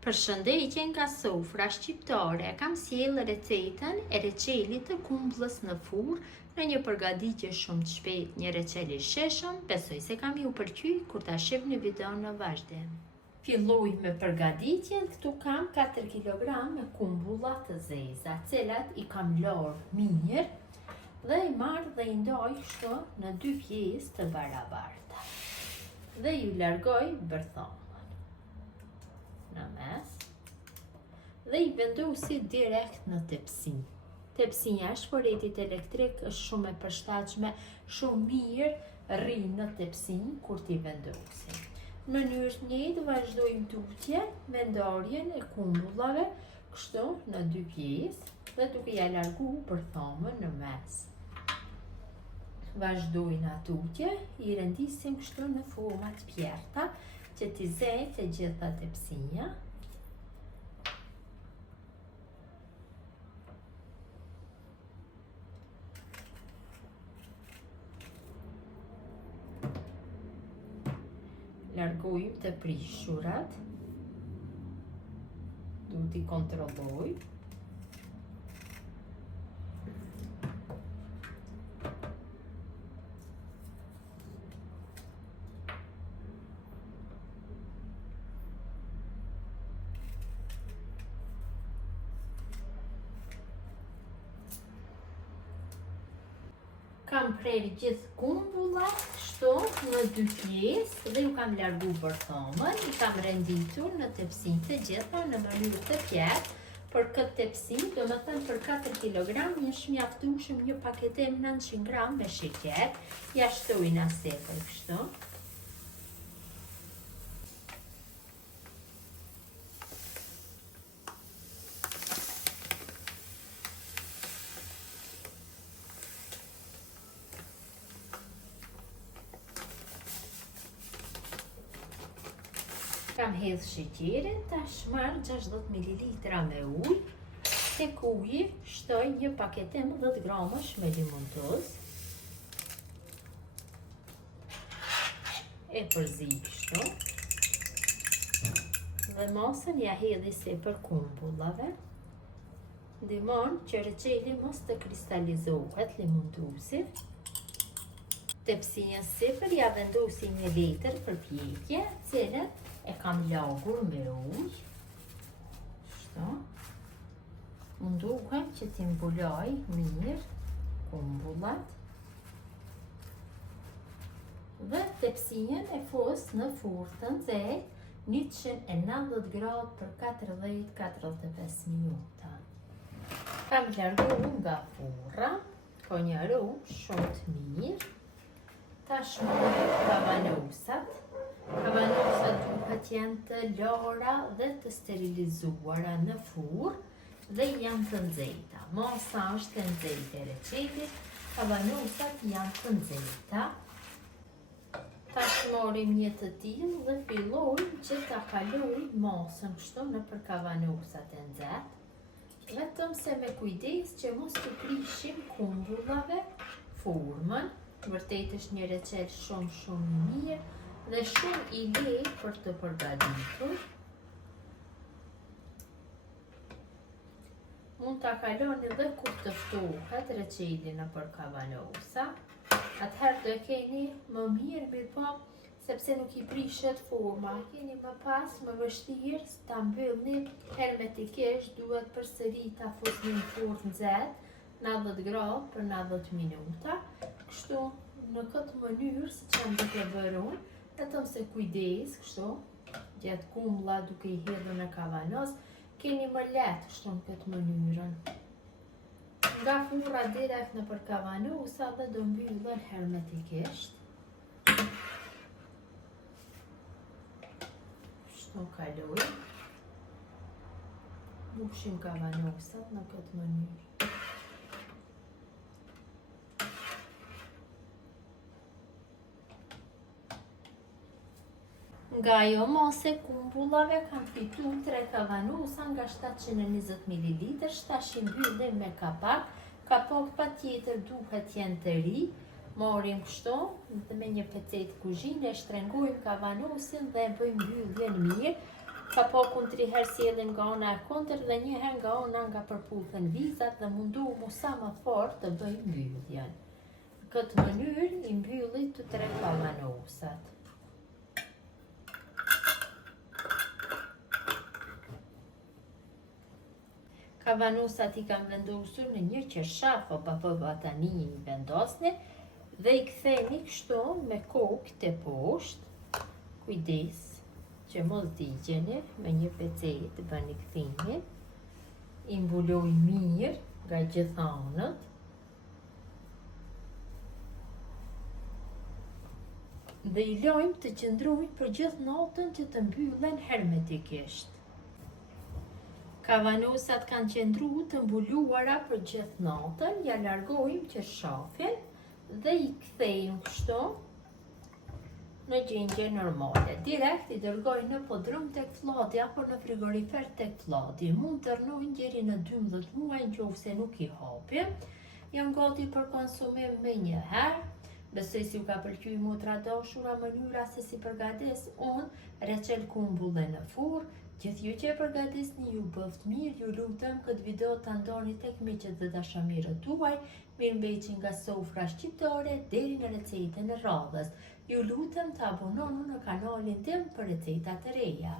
Përshëndetje nga sofra shqiptare, kam sjellë recetën e reçelit të kumbullës në furrë në një përgatitje shumë të shpejtë, një recel i sheshëm, besoj se kam ju pëlqy kur ta shihni videon në vazhdim. Filloj me përgatitjen. Këtu kam 4 kg me kumbulla të zeza, të cilat i kam larë mirë dhe i marr dhe i ndaj kështu në 2 pjesë të barabarta. Dhe ju largoj bërthomën në mes dhe i vendosi direkt në tepsi. Tepsia e shporetit elektrik është shumë e përshtatshme, shumë mirë rrin në tepsi kur ti vendosi. Në mënyrë të njëjtë vazhdojmë tutje me ndarjen e kumbullave kështu në 2 pjesë dhe duke ja largu bërthomën në mes. Vazhdojnë tutje, i rendisim kështu në forma të pjerta që t'i zejt e gjitha tepsia. Largojmë të prishurat, duhet i kontrolloj. Kam prerë gjithë kumbullat kështu në 2 pjesë dhe ju kam largu bërthomën, i kam renditur në tepsinë të gjitha në mënyrë të pjertë. Për këtë tepsi, do më thënë për 4 kg, është mjaftueshëm një paketim 900 g me sheqer. Ja shtojna sepër kështu. Kam hedhë sheqerin, tash marr 60 ml me ujë. Tek uji shtoj një paketim 10 gramësh me limon tuz. E përzi kështu. Dhe masën ja hedhi sipër kumbullave. Ndihmon që receli mos të kristalizohet limon tuzi. Tepsinë sipër ja vendosi një letër për pjekje, cilët e kam lagur me ujë. Kështu. Munduhem që t'i mbuloj mirë kumbullat. Dhe tepsinë e fus në furrë të nxehtë 190 gradë për 40-45 minuta. Kam largu nga furra, ka një aromë shumë të mirë. Tash marr kavanosat. Kavanosat duhet janë të lara dhe të sterilizuara në furrë dhe janë të nxehta. Masa është e nxehtë e recetit, kavanosat janë të nxehta. Tash marrim një të tillë dhe fillojmë që ta kaloj masën kështu nëpër kavanosat e nxehtë. Vetëm se me kujdes që mos të prishim kumbullave formën. Vërtet është një recel shumë mirë dhe shumë i lehtë për të përgatitur. Mund ta kaloni edhe kur të ftohet receli nëpër kavanosa. Atëherë do e keni më mirë mirëpo sepse nuk i prishet forma. Keni më pas më vështirë ta mbyllni hermetikisht, duhet përsëri ta fusni në furrë nxehtë 90 gradë për 90 minuta. Kështu në këtë mënyrë si që jam duke bërë unë, vetëm se kujdes kështu gjatë kumbulla duke i hedhur në kavanos, keni më lehtë kështu në këtë mënyrën. Nga furra direkt nëpër kavanosa dhe do mbyllen hermetikisht. Kështu kaloj. Mbushim kavanosat në këtë mënyrë. Nga ajo masë e kumbullave kam fitu 3 kavanosa nga 720 ml, tash i mbyllim me kapak. Kapak patjetër duhet jenë të ri. Marrim kështu dhe me një pecetë kuzhine e shtrengojmë kavanosin dhe e bëjmë mbylljen mirë. Ka pakun 3 herë sjellin nga ana e kundër dhe 1 herë nga ana nga përputhen vizat dhe mundu mu sa më fort të bëj mbylljen. Në këtë mënyrë i mbylli të 3 kavanusat. Kavanusat i kam vendosur në një qershaf apo tani i vendosni dhe i ktheni kështu me kokë të poshtë. Kujdes që mos digjeni me një pecetë bëni kthimin. I mbuloj mirë nga gjitha anët. Dhe i lojmë të qëndrojnë për gjithë natën që të mbyllen hermetikisht. Kavanusat kanë qëndru të mbuluara për gjithë natën, ja largojmë qershafin dhe i kthejmë kështu në gjendje normale. Direkt i dërgoj në podrum tek flladja apo në frigorifer tek flladji. Mund të rnojnë deri në 12 muaj nëse nuk i hapim. Janë gati për konsumim me një herë. Besoj si u ka pëlqyer motra dashura mënyra se si përgatis unë reçel kumbulle në furrë. Gjithë ju që e përgatisni ju bëft mirë, ju lutem këtë video të ndoni tek miqët dhe dashamirët tuaj, mirëmbëjtje nga sofra shqiptare deri në recetën e radhës. Ju lutem të abononi në kanalin tim për receta të reja.